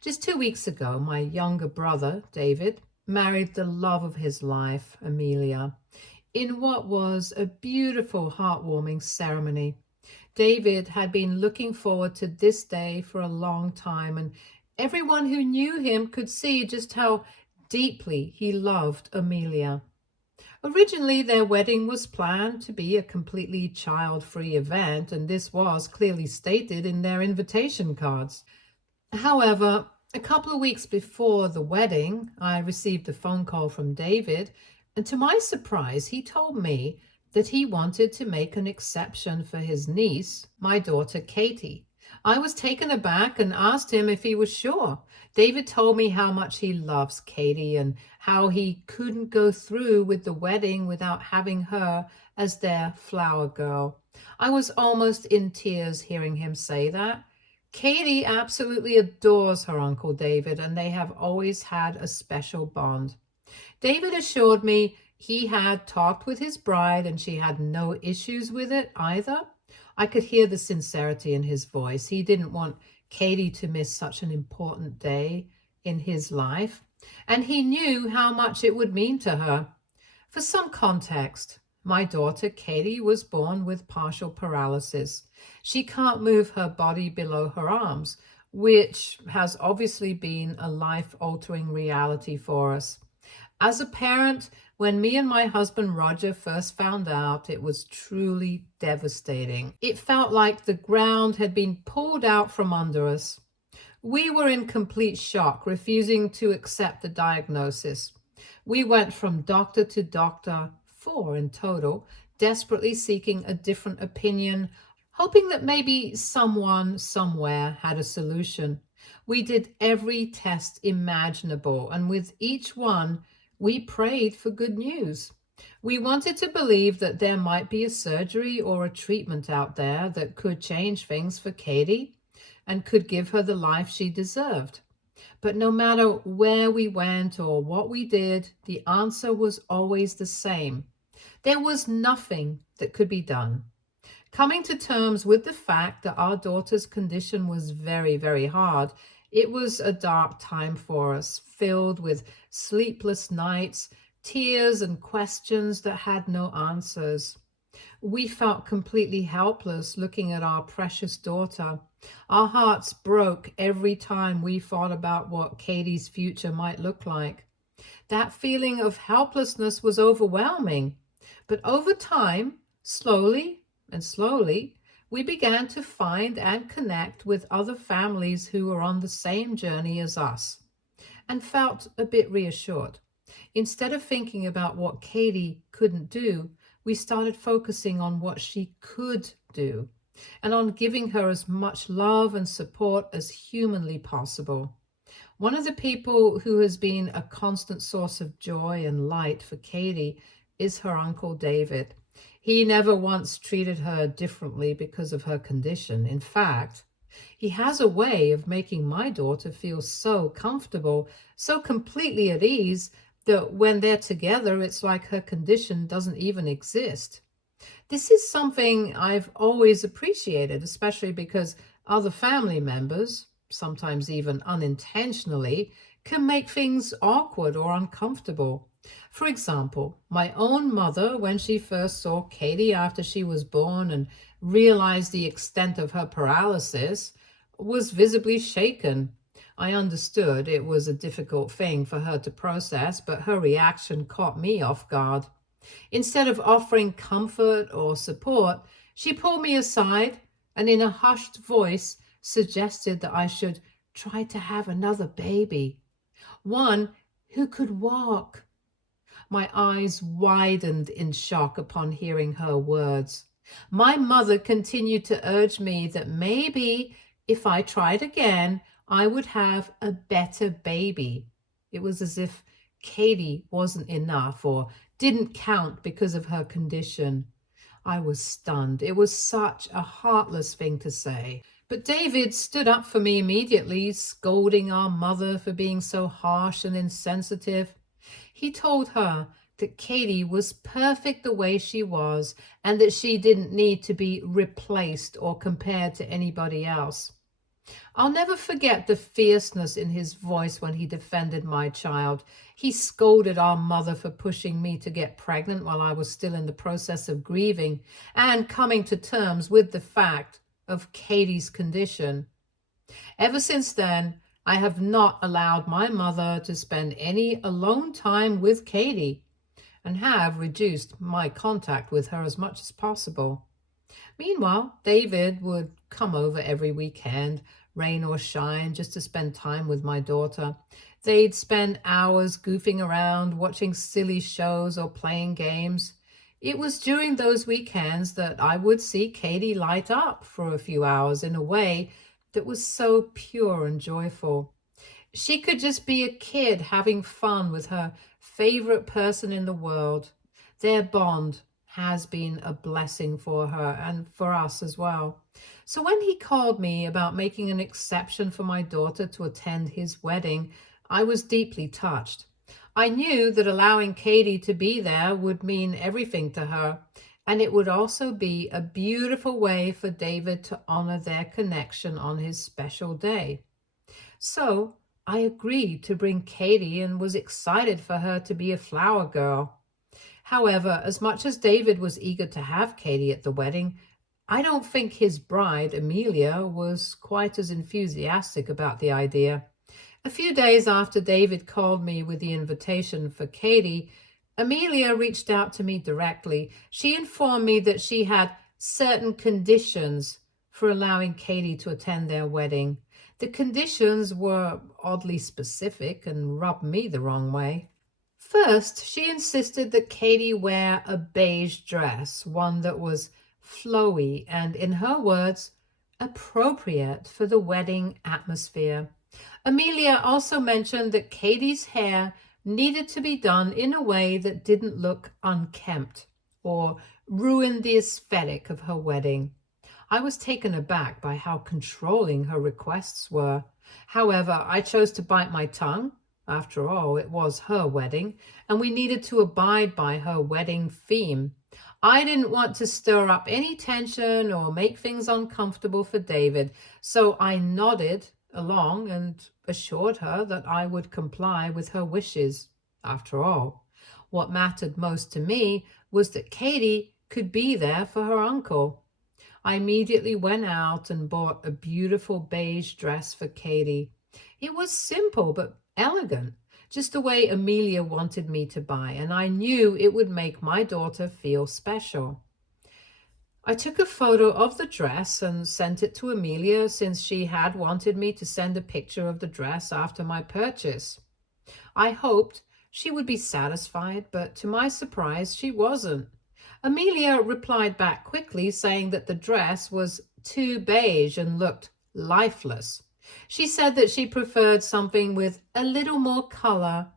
Just 2 weeks ago, my younger brother, David, married the love of his life, Amelia, in what was a beautiful, heartwarming ceremony. David had been looking forward to this day for a long time, and everyone who knew him could see just how deeply he loved Amelia. Originally, their wedding was planned to be a completely child-free event, and this was clearly stated in their invitation cards. However, a couple of weeks before the wedding, I received a phone call from David, and to my surprise, he told me that he wanted to make an exception for his niece, my daughter Katie. I was taken aback and asked him if he was sure. David told me how much he loves Katie and how he couldn't go through with the wedding without having her as their flower girl. I was almost in tears hearing him say that. Katie absolutely adores her Uncle David, and they have always had a special bond. David assured me he had talked with his bride and she had no issues with it either. I could hear the sincerity in his voice. He didn't want Katie to miss such an important day in his life, and he knew how much it would mean to her. For some context, my daughter Katie was born with partial paralysis. She can't move her body below her arms, which has obviously been a life-altering reality for us. As a parent, when me and my husband Roger first found out, it was truly devastating. It felt like the ground had been pulled out from under us. We were in complete shock, refusing to accept the diagnosis. We went from doctor to doctor, 4 in total, desperately seeking a different opinion, hoping that maybe someone somewhere had a solution. We did every test imaginable, and with each one, we prayed for good news. We wanted to believe that there might be a surgery or a treatment out there that could change things for Katie and could give her the life she deserved. But no matter where we went or what we did, the answer was always the same. There was nothing that could be done. Coming to terms with the fact that our daughter's condition was very, very hard, it was a dark time for us, filled with sleepless nights, tears, and questions that had no answers. We felt completely helpless looking at our precious daughter. Our hearts broke every time we thought about what Katie's future might look like. That feeling of helplessness was overwhelming. But over time, slowly and slowly, we began to find and connect with other families who were on the same journey as us and felt a bit reassured. Instead of thinking about what Katie couldn't do, we started focusing on what she could do and on giving her as much love and support as humanly possible. One of the people who has been a constant source of joy and light for Katie is her Uncle David. He never once treated her differently because of her condition. In fact, he has a way of making my daughter feel so comfortable, so completely at ease, that when they're together, it's like her condition doesn't even exist. This is something I've always appreciated, especially because other family members, sometimes even unintentionally, can make things awkward or uncomfortable. For example, my own mother, when she first saw Katie after she was born and realized the extent of her paralysis, was visibly shaken. I understood it was a difficult thing for her to process, but her reaction caught me off guard. Instead of offering comfort or support, she pulled me aside and in a hushed voice suggested that I should try to have another baby, one who could walk. My eyes widened in shock upon hearing her words. My mother continued to urge me that maybe if I tried again, I would have a better baby. It was as if Katie wasn't enough or didn't count because of her condition. I was stunned. It was such a heartless thing to say. But David stood up for me immediately, scolding our mother for being so harsh and insensitive. He told her that Katie was perfect the way she was and that she didn't need to be replaced or compared to anybody else. I'll never forget the fierceness in his voice when he defended my child. He scolded our mother for pushing me to get pregnant while I was still in the process of grieving and coming to terms with the fact of Katie's condition. Ever since then, I have not allowed my mother to spend any alone time with Katie and have reduced my contact with her as much as possible. Meanwhile, David would come over every weekend, rain or shine, just to spend time with my daughter. They'd spend hours goofing around, watching silly shows or playing games. It was during those weekends that I would see Katie light up for a few hours in a way that was so pure and joyful. She could just be a kid having fun with her favorite person in the world. Their bond has been a blessing for her and for us as well. So when he called me about making an exception for my daughter to attend his wedding, I was deeply touched. I knew that allowing Katie to be there would mean everything to her, and it would also be a beautiful way for David to honor their connection on his special day. So I agreed to bring Katie and was excited for her to be a flower girl. However, as much as David was eager to have Katie at the wedding, I don't think his bride, Amelia, was quite as enthusiastic about the idea. A few days after David called me with the invitation for Katie, Amelia reached out to me directly. She informed me that she had certain conditions for allowing Katie to attend their wedding. The conditions were oddly specific and rubbed me the wrong way. First, she insisted that Katie wear a beige dress, one that was flowy and, in her words, appropriate for the wedding atmosphere. Amelia also mentioned that Katie's hair needed to be done in a way that didn't look unkempt or ruin the aesthetic of her wedding. I was taken aback by how controlling her requests were. However, I chose to bite my tongue. After all, it was her wedding, and we needed to abide by her wedding theme. I didn't want to stir up any tension or make things uncomfortable for David, so I nodded along and assured her that I would comply with her wishes. After all, what mattered most to me was that Katie could be there for her uncle. I immediately went out and bought a beautiful beige dress for Katie. It was simple but elegant, just the way Amelia wanted me to buy, and I knew it would make my daughter feel special. I took a photo of the dress and sent it to Amelia since she had wanted me to send a picture of the dress after my purchase. I hoped she would be satisfied, but to my surprise, she wasn't. Amelia replied back quickly, saying that the dress was too beige and looked lifeless. She said that she preferred something with a little more color.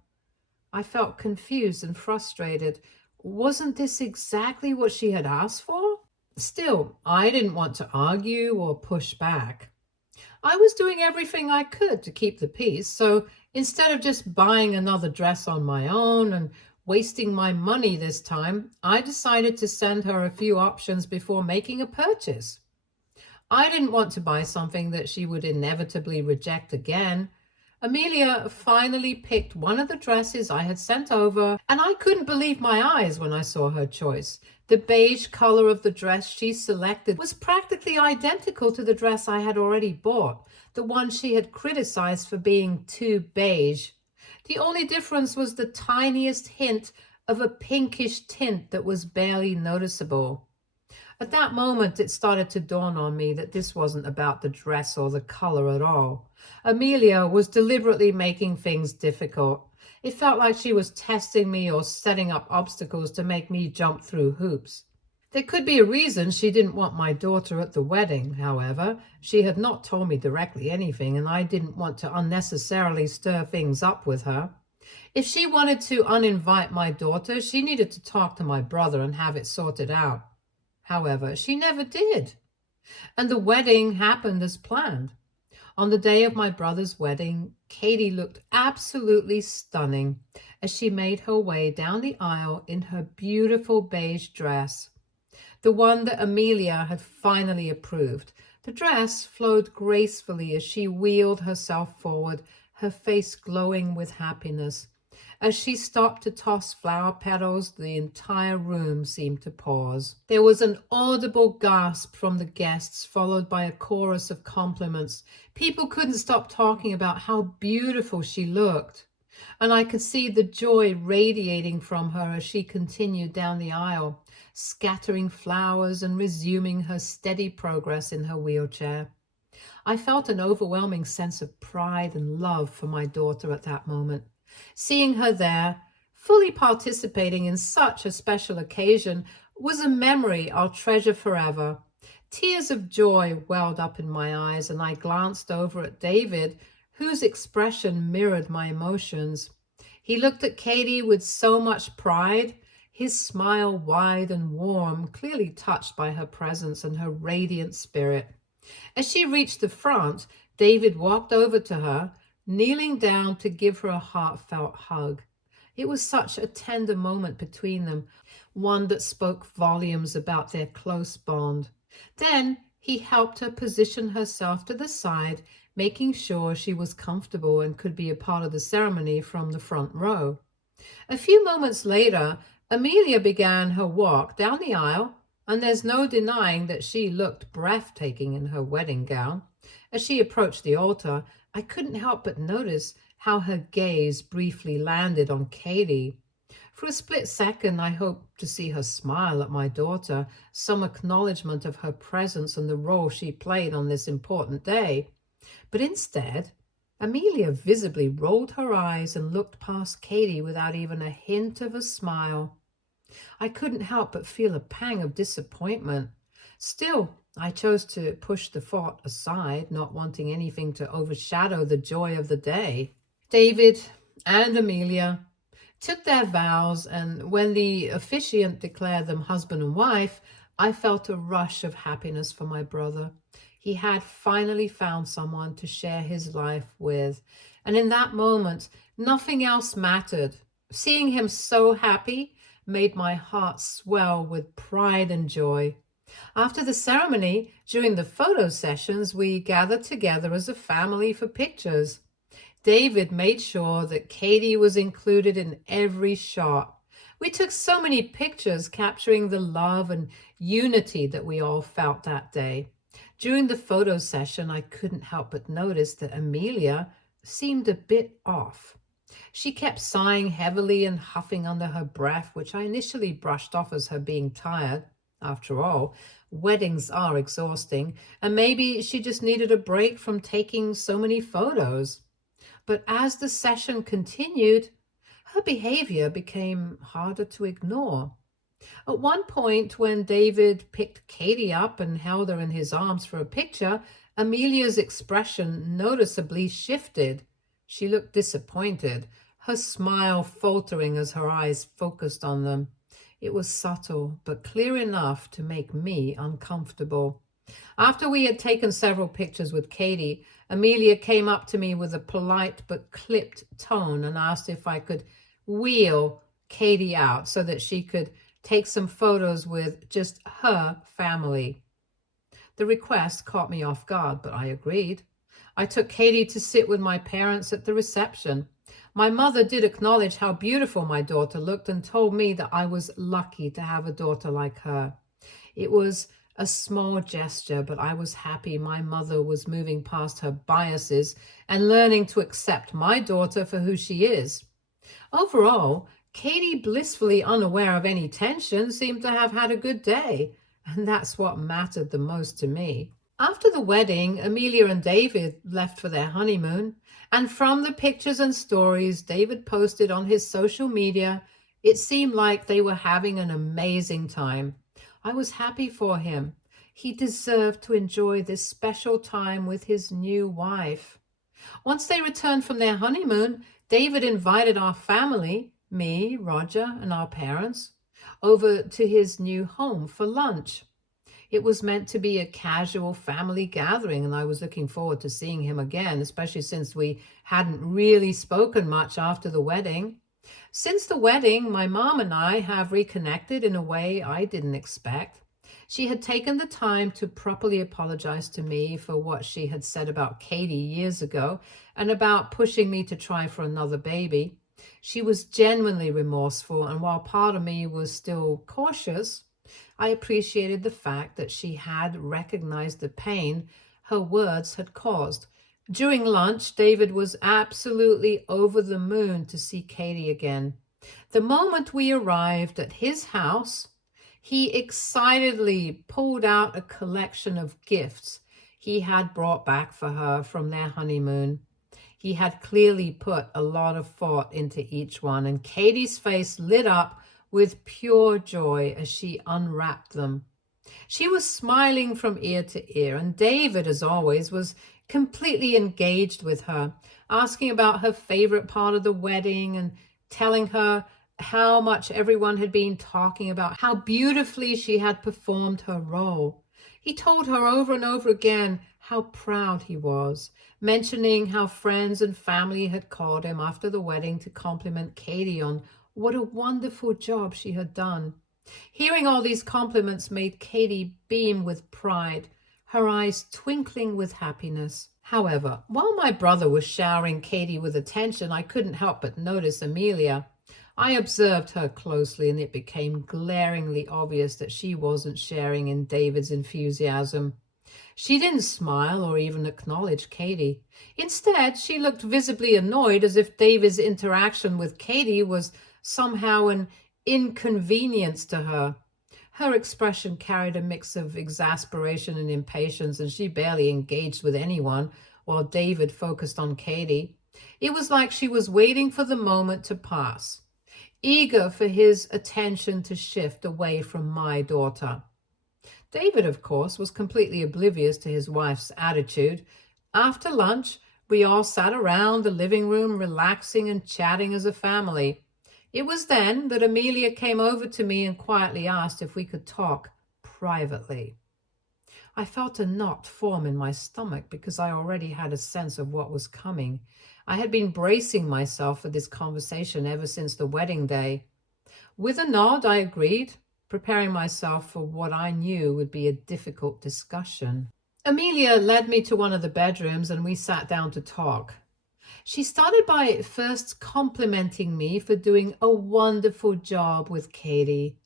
I felt confused and frustrated. Wasn't this exactly what she had asked for? Still, I didn't want to argue or push back. I was doing everything I could to keep the peace, so instead of just buying another dress on my own and wasting my money this time, I decided to send her a few options before making a purchase. I didn't want to buy something that she would inevitably reject again. Amelia finally picked one of the dresses I had sent over, and I couldn't believe my eyes when I saw her choice. The beige color of the dress she selected was practically identical to the dress I had already bought, the one she had criticized for being too beige. The only difference was the tiniest hint of a pinkish tint that was barely noticeable. At that moment, it started to dawn on me that this wasn't about the dress or the color at all. Amelia was deliberately making things difficult. It felt like she was testing me or setting up obstacles to make me jump through hoops. There could be a reason she didn't want my daughter at the wedding, however. She had not told me directly anything, and I didn't want to unnecessarily stir things up with her. If she wanted to uninvite my daughter, she needed to talk to my brother and have it sorted out. However, she never did, and the wedding happened as planned. On the day of my brother's wedding, Katie looked absolutely stunning as she made her way down the aisle in her beautiful beige dress, the one that Amelia had finally approved. The dress flowed gracefully as she wheeled herself forward, her face glowing with happiness. As she stopped to toss flower petals, the entire room seemed to pause. There was an audible gasp from the guests, followed by a chorus of compliments. People couldn't stop talking about how beautiful she looked, and I could see the joy radiating from her as she continued down the aisle, scattering flowers and resuming her steady progress in her wheelchair. I felt an overwhelming sense of pride and love for my daughter at that moment. Seeing her there, fully participating in such a special occasion, was a memory I'll treasure forever. Tears of joy welled up in my eyes, and I glanced over at David, whose expression mirrored my emotions. He looked at Katie with so much pride, his smile wide and warm, clearly touched by her presence and her radiant spirit. As she reached the front, David walked over to her, kneeling down to give her a heartfelt hug. It was such a tender moment between them, one that spoke volumes about their close bond. Then he helped her position herself to the side, making sure she was comfortable and could be a part of the ceremony from the front row. A few moments later, Amelia began her walk down the aisle, and there's no denying that she looked breathtaking in her wedding gown. As she approached the altar, I couldn't help but notice how her gaze briefly landed on Katie. For a split second, I hoped to see her smile at my daughter, some acknowledgement of her presence and the role she played on this important day. But instead, Amelia visibly rolled her eyes and looked past Katie without even a hint of a smile. I couldn't help but feel a pang of disappointment. Still, I chose to push the thought aside, not wanting anything to overshadow the joy of the day. David and Amelia took their vows, and when the officiant declared them husband and wife, I felt a rush of happiness for my brother. He had finally found someone to share his life with, and in that moment, nothing else mattered. Seeing him so happy made my heart swell with pride and joy. After the ceremony, during the photo sessions, we gathered together as a family for pictures. David made sure that Katie was included in every shot. We took so many pictures capturing the love and unity that we all felt that day. During the photo session, I couldn't help but notice that Amelia seemed a bit off. She kept sighing heavily and huffing under her breath, which I initially brushed off as her being tired. After all, weddings are exhausting, and maybe she just needed a break from taking so many photos. But as the session continued, her behavior became harder to ignore. At one point, when David picked Katie up and held her in his arms for a picture, Amelia's expression noticeably shifted. She looked disappointed, her smile faltering as her eyes focused on them. It was subtle, but clear enough to make me uncomfortable. After we had taken several pictures with Katie, Amelia came up to me with a polite but clipped tone and asked if I could wheel Katie out so that she could take some photos with just her family. The request caught me off guard, but I agreed. I took Katie to sit with my parents at the reception. My mother did acknowledge how beautiful my daughter looked and told me that I was lucky to have a daughter like her. It was a small gesture, but I was happy my mother was moving past her biases and learning to accept my daughter for who she is. Overall, Katie, blissfully unaware of any tension, seemed to have had a good day, and that's what mattered the most to me. After the wedding, Amelia and David left for their honeymoon, and from the pictures and stories David posted on his social media, it seemed like they were having an amazing time. I was happy for him. He deserved to enjoy this special time with his new wife. Once they returned from their honeymoon, David invited our family, me, Roger, and our parents, over to his new home for lunch. It was meant to be a casual family gathering, and I was looking forward to seeing him again, especially since we hadn't really spoken much after the wedding. Since the wedding, my mom and I have reconnected in a way I didn't expect. She had taken the time to properly apologize to me for what she had said about Katie years ago and about pushing me to try for another baby. She was genuinely remorseful, and while part of me was still cautious, I appreciated the fact that she had recognized the pain her words had caused. During lunch, David was absolutely over the moon to see Katie again. The moment we arrived at his house, he excitedly pulled out a collection of gifts he had brought back for her from their honeymoon. He had clearly put a lot of thought into each one, and Katie's face lit up with pure joy as she unwrapped them. She was smiling from ear to ear, and David, as always, was completely engaged with her, asking about her favorite part of the wedding and telling her how much everyone had been talking about how beautifully she had performed her role. He told her over and over again how proud he was, mentioning how friends and family had called him after the wedding to compliment Katie on what a wonderful job she had done. Hearing all these compliments made Katie beam with pride, her eyes twinkling with happiness. However, while my brother was showering Katie with attention, I couldn't help but notice Amelia. I observed her closely, and it became glaringly obvious that she wasn't sharing in David's enthusiasm. She didn't smile or even acknowledge Katie. Instead, she looked visibly annoyed, as if David's interaction with Katie was somehow an inconvenience to her. Her expression carried a mix of exasperation and impatience, and she barely engaged with anyone while David focused on Katie. It was like she was waiting for the moment to pass, eager for his attention to shift away from my daughter. David, of course, was completely oblivious to his wife's attitude. After lunch, we all sat around the living room, relaxing and chatting as a family. It was then that Amelia came over to me and quietly asked if we could talk privately. I felt a knot form in my stomach because I already had a sense of what was coming. I had been bracing myself for this conversation ever since the wedding day. With a nod, I agreed, preparing myself for what I knew would be a difficult discussion. Amelia led me to one of the bedrooms and we sat down to talk. She started by first complimenting me for doing a wonderful job with Katie,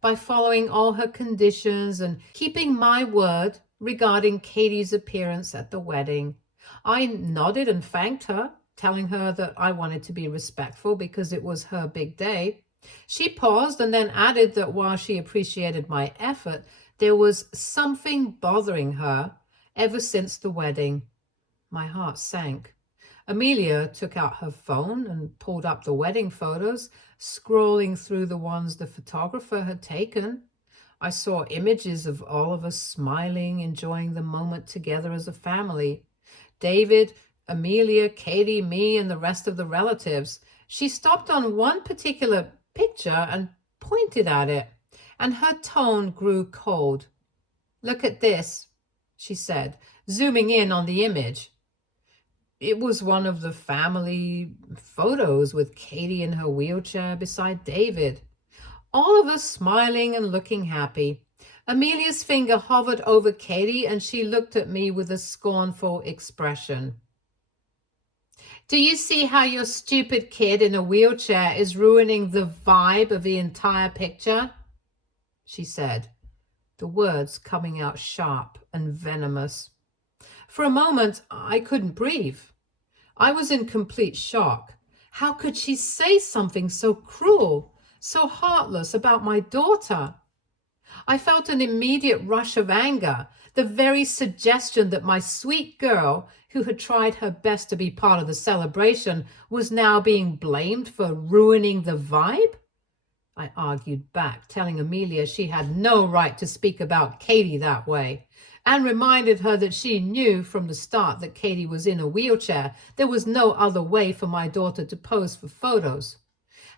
by following all her conditions and keeping my word regarding Katie's appearance at the wedding. I nodded and thanked her, telling her that I wanted to be respectful because it was her big day. She paused and then added that while she appreciated my effort, there was something bothering her ever since the wedding. My heart sank. Amelia took out her phone and pulled up the wedding photos, scrolling through the ones the photographer had taken. I saw images of all of us smiling, enjoying the moment together as a family. David, Amelia, Katie, me, and the rest of the relatives. She stopped on one particular picture and pointed at it, and her tone grew cold. "Look at this," she said, zooming in on the image. It was one of the family photos with Katie in her wheelchair beside David. All of us smiling and looking happy. Amelia's finger hovered over Katie and she looked at me with a scornful expression. "Do you see how your stupid kid in a wheelchair is ruining the vibe of the entire picture?" she said, the words coming out sharp and venomous. For a moment, I couldn't breathe. I was in complete shock. How could she say something so cruel, so heartless about my daughter? I felt an immediate rush of anger. The very suggestion that my sweet girl, who had tried her best to be part of the celebration, was now being blamed for ruining the vibe? I argued back, telling Amelia she had no right to speak about Katie that way, and reminded her that she knew from the start that Katie was in a wheelchair. There was no other way for my daughter to pose for photos.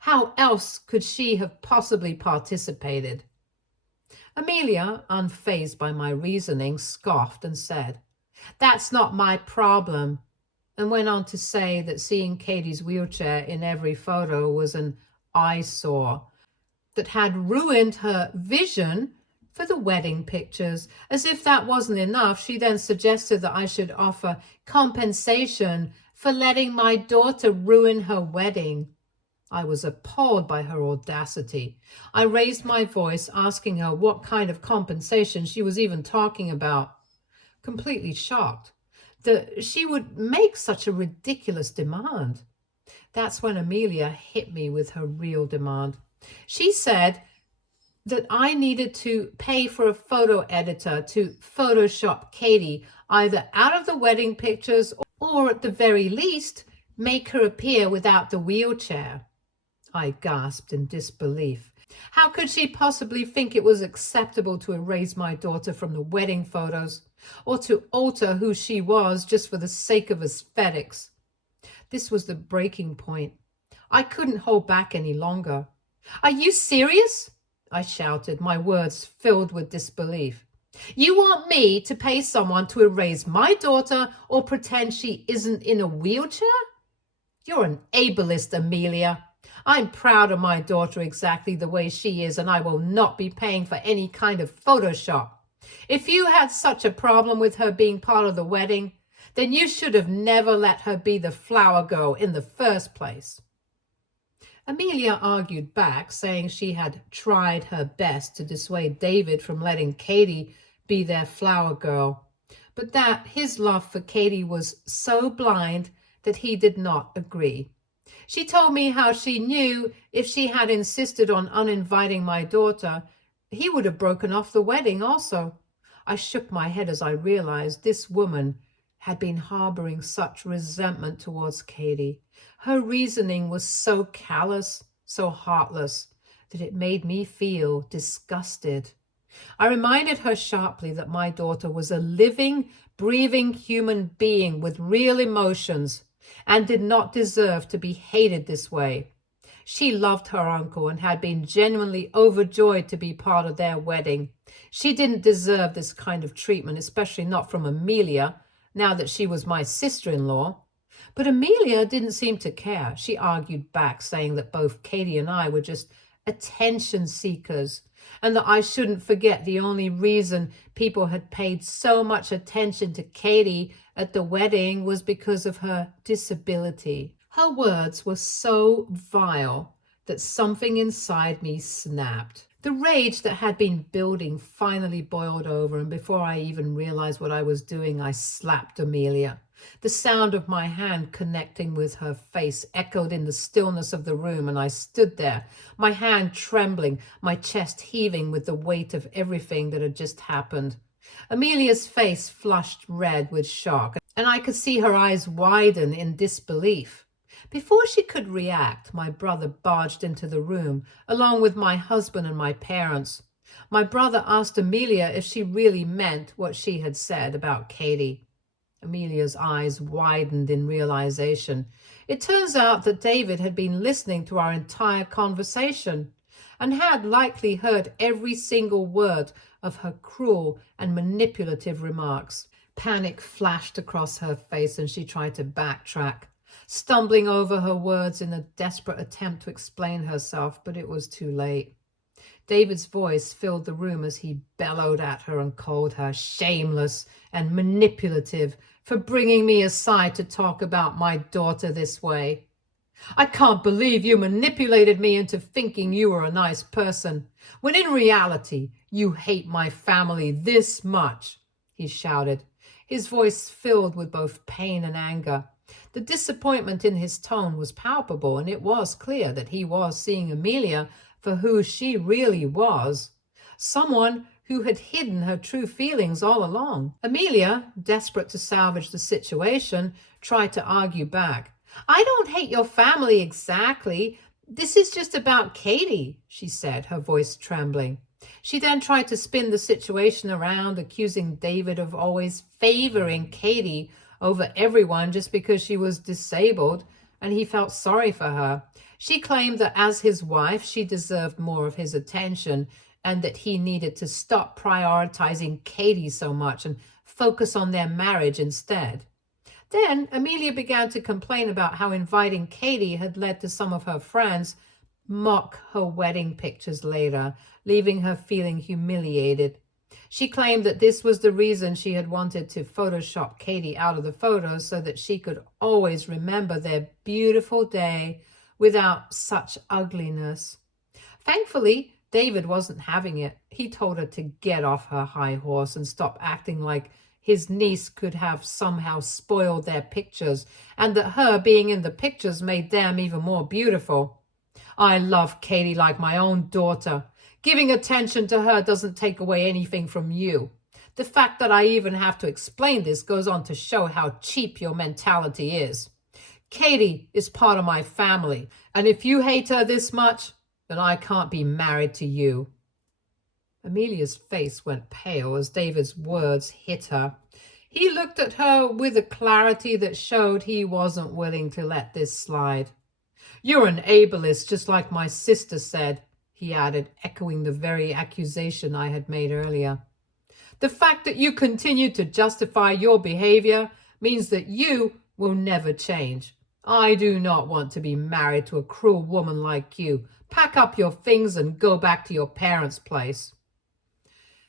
How else could she have possibly participated? Amelia, unfazed by my reasoning, scoffed and said, "That's not my problem," and went on to say that seeing Katie's wheelchair in every photo was an eyesore that had ruined her vision for the wedding pictures. As if that wasn't enough, she then suggested that I should offer compensation for letting my daughter ruin her wedding. I was appalled by her audacity. I raised my voice, asking her what kind of compensation she was even talking about. Completely shocked that she would make such a ridiculous demand. That's when Amelia hit me with her real demand. She said that I needed to pay for a photo editor to Photoshop Katie either out of the wedding pictures or at the very least make her appear without the wheelchair. I gasped in disbelief. How could she possibly think it was acceptable to erase my daughter from the wedding photos or to alter who she was just for the sake of aesthetics? This was the breaking point. I couldn't hold back any longer. Are you serious? I shouted, my words filled with disbelief. You want me to pay someone to erase my daughter or pretend she isn't in a wheelchair? You're an ableist, Amelia. I'm proud of my daughter exactly the way she is, and I will not be paying for any kind of Photoshop. If you had such a problem with her being part of the wedding, then you should have never let her be the flower girl in the first place. Amelia argued back, saying she had tried her best to dissuade David from letting Katie be their flower girl, but that his love for Katie was so blind that he did not agree. She told me how she knew if she had insisted on uninviting my daughter, he would have broken off the wedding also. I shook my head as I realized this woman had been harboring such resentment towards Katie. Her reasoning was so callous, so heartless, that it made me feel disgusted. I reminded her sharply that my daughter was a living, breathing human being with real emotions and did not deserve to be hated this way. She loved her uncle and had been genuinely overjoyed to be part of their wedding. She didn't deserve this kind of treatment, especially not from Amelia, now that she was my sister-in-law. But Amelia didn't seem to care. She argued back, saying that both Katie and I were just attention seekers, and that I shouldn't forget the only reason people had paid so much attention to Katie at the wedding was because of her disability. Her words were so vile that something inside me snapped. The rage that had been building finally boiled over, and before I even realized what I was doing, I slapped Amelia. The sound of my hand connecting with her face echoed in the stillness of the room, and I stood there, my hand trembling, my chest heaving with the weight of everything that had just happened. Amelia's face flushed red with shock, and I could see her eyes widen in disbelief. Before she could react, my brother barged into the room, along with my husband and my parents. My brother asked Amelia if she really meant what she had said about Katie. Amelia's eyes widened in realization. It turns out that David had been listening to our entire conversation and had likely heard every single word of her cruel and manipulative remarks. Panic flashed across her face and she tried to backtrack, stumbling over her words in a desperate attempt to explain herself, but it was too late. David's voice filled the room as he bellowed at her and called her shameless and manipulative for bringing me aside to talk about my daughter this way. I can't believe you manipulated me into thinking you were a nice person, when in reality you hate my family this much, he shouted, his voice filled with both pain and anger. The disappointment in his tone was palpable, and it was clear that he was seeing Amelia for who she really was, someone who had hidden her true feelings all along. Amelia, desperate to salvage the situation, tried to argue back. I don't hate your family exactly. This is just about Katie, she said, her voice trembling. She then tried to spin the situation around, accusing David of always favoring Katie over everyone just because she was disabled, and he felt sorry for her. She claimed that as his wife, she deserved more of his attention and that he needed to stop prioritizing Katie so much and focus on their marriage instead. Then Amelia began to complain about how inviting Katie had led to some of her friends mock her wedding pictures later, leaving her feeling humiliated. She claimed that this was the reason she had wanted to Photoshop Katie out of the photos so that she could always remember their beautiful day without such ugliness. Thankfully, David wasn't having it. He told her to get off her high horse and stop acting like his niece could have somehow spoiled their pictures, and that her being in the pictures made them even more beautiful. I love Katie like my own daughter. Giving attention to her doesn't take away anything from you. The fact that I even have to explain this goes on to show how cheap your mentality is. Katie is part of my family, and if you hate her this much, then I can't be married to you. Amelia's face went pale as David's words hit her. He looked at her with a clarity that showed he wasn't willing to let this slide. You're an ableist, just like my sister said, he added, echoing the very accusation I had made earlier. The fact that you continue to justify your behavior means that you will never change. I do not want to be married to a cruel woman like you. Pack up your things and go back to your parents' place.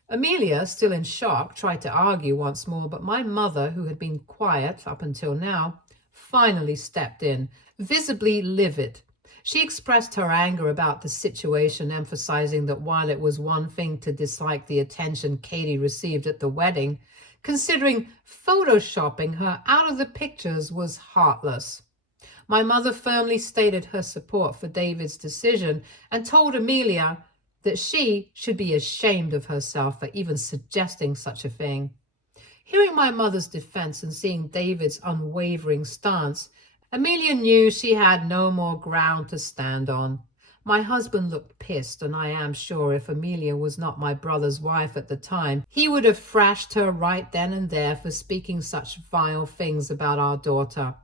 Amelia, still in shock, tried to argue once more, but my mother, who had been quiet up until now, finally stepped in, visibly livid. She expressed her anger about the situation, emphasizing that while it was one thing to dislike the attention Katie received at the wedding, considering photoshopping her out of the pictures was heartless. My mother firmly stated her support for David's decision and told Amelia that she should be ashamed of herself for even suggesting such a thing. Hearing my mother's defense and seeing David's unwavering stance, Amelia knew she had no more ground to stand on. My husband looked pissed, and I am sure if Amelia was not my brother's wife at the time, he would have thrashed her right then and there for speaking such vile things about our daughter.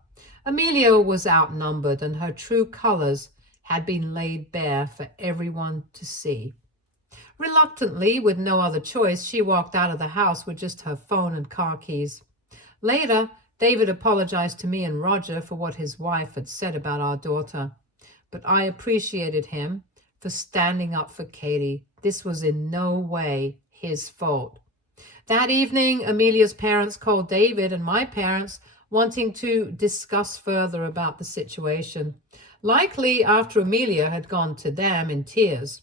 Amelia was outnumbered, and her true colors had been laid bare for everyone to see. Reluctantly, with no other choice, she walked out of the house with just her phone and car keys. Later, David apologized to me and Roger for what his wife had said about our daughter, but I appreciated him for standing up for Katie. This was in no way his fault. That evening, Amelia's parents called David and my parents, wanting to discuss further about the situation, likely after Amelia had gone to them in tears.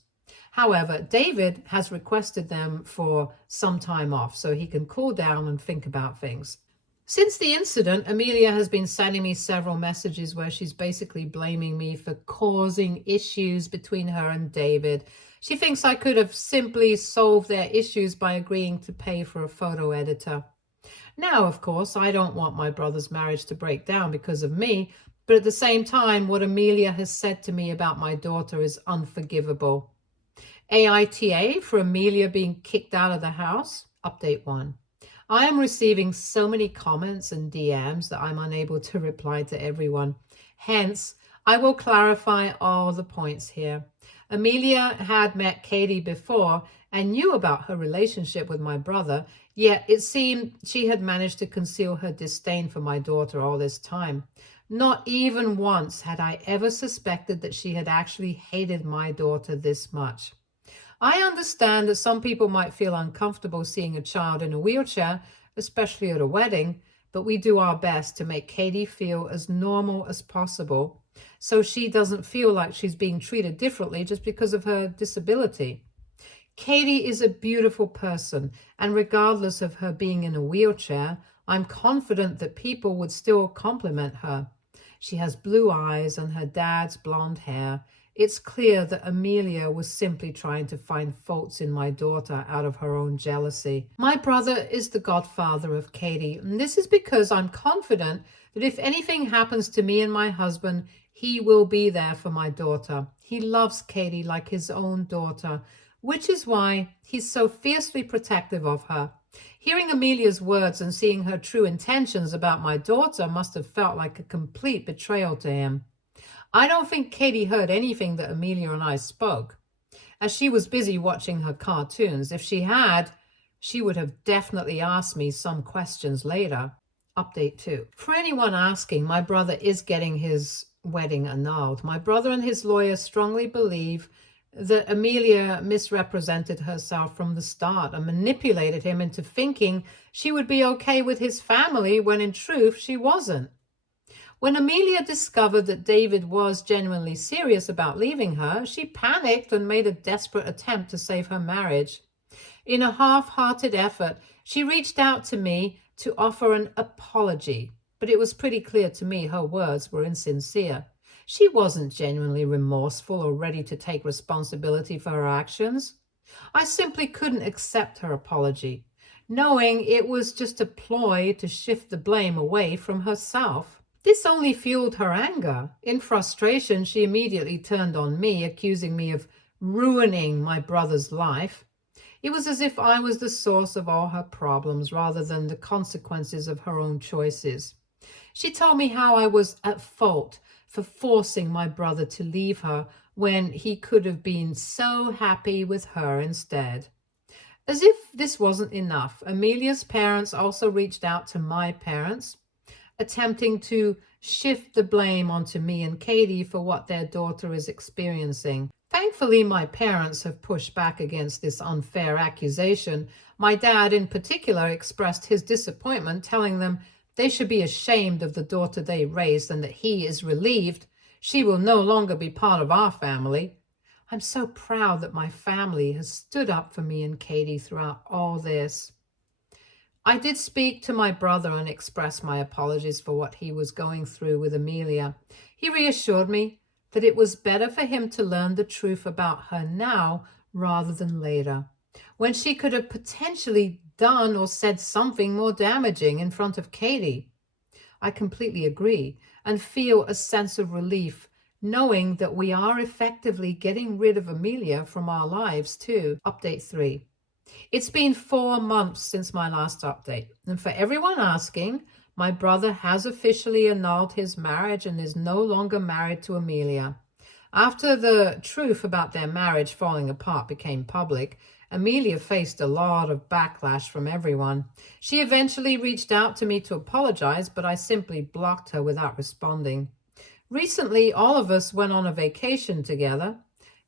However, David has requested them for some time off so he can cool down and think about things. Since the incident, Amelia has been sending me several messages where she's basically blaming me for causing issues between her and David. She thinks I could have simply solved their issues by agreeing to pay for a photo editor. Now, of course, I don't want my brother's marriage to break down because of me, but at the same time, what Amelia has said to me about my daughter is unforgivable. AITA for Amelia being kicked out of the house. Update 1. I am receiving so many comments and DMs that I'm unable to reply to everyone. Hence, I will clarify all the points here. Amelia had met Katie before and knew about her relationship with my brother, yet it seemed she had managed to conceal her disdain for my daughter all this time. Not even once had I ever suspected that she had actually hated my daughter this much. I understand that some people might feel uncomfortable seeing a child in a wheelchair, especially at a wedding, but we do our best to make Katie feel as normal as possible so she doesn't feel like she's being treated differently just because of her disability. Katie is a beautiful person, and regardless of her being in a wheelchair, I'm confident that people would still compliment her. She has blue eyes and her dad's blonde hair. It's clear that Amelia was simply trying to find faults in my daughter out of her own jealousy. My brother is the godfather of Katie, and this is because I'm confident that if anything happens to me and my husband, he will be there for my daughter. He loves Katie like his own daughter, which is why he's so fiercely protective of her. Hearing Amelia's words and seeing her true intentions about my daughter must have felt like a complete betrayal to him. I don't think Katie heard anything that Amelia and I spoke, as she was busy watching her cartoons. If she had, she would have definitely asked me some questions later. Update 2. For anyone asking, my brother is getting his wedding annulled. My brother and his lawyer strongly believe that Amelia misrepresented herself from the start and manipulated him into thinking she would be okay with his family when in truth she wasn't. When Amelia discovered that David was genuinely serious about leaving her, she panicked and made a desperate attempt to save her marriage. In a half-hearted effort, she reached out to me to offer an apology, but it was pretty clear to me her words were insincere. She wasn't genuinely remorseful or ready to take responsibility for her actions. I simply couldn't accept her apology, knowing it was just a ploy to shift the blame away from herself. This only fueled her anger. In frustration, she immediately turned on me, accusing me of ruining my brother's life. It was as if I was the source of all her problems rather than the consequences of her own choices. She told me how I was at fault for forcing my brother to leave her when he could have been so happy with her instead. As if this wasn't enough, Amelia's parents also reached out to my parents, attempting to shift the blame onto me and Katie for what their daughter is experiencing. Thankfully, my parents have pushed back against this unfair accusation. My dad in particular expressed his disappointment, telling them they should be ashamed of the daughter they raised and that he is relieved she will no longer be part of our family. I'm so proud that my family has stood up for me and Katie throughout all this. I did speak to my brother and express my apologies for what he was going through with Amelia. He reassured me that it was better for him to learn the truth about her now rather than later, when she could have potentially done or said something more damaging in front of Katie. I completely agree and feel a sense of relief knowing that we are effectively getting rid of Amelia from our lives too. Update 3. It's been 4 months since my last update, and for everyone asking, my brother has officially annulled his marriage and is no longer married to Amelia. After the truth about their marriage falling apart became public, Amelia faced a lot of backlash from everyone. She eventually reached out to me to apologize, but I simply blocked her without responding. Recently, all of us went on a vacation together.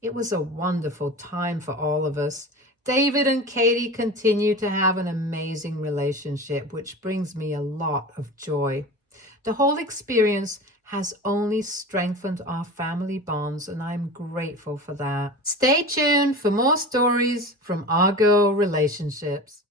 It was a wonderful time for all of us. David and Katie continue to have an amazing relationship, which brings me a lot of joy. The whole experience has only strengthened our family bonds, and I'm grateful for that. Stay tuned for more stories from our girl relationships.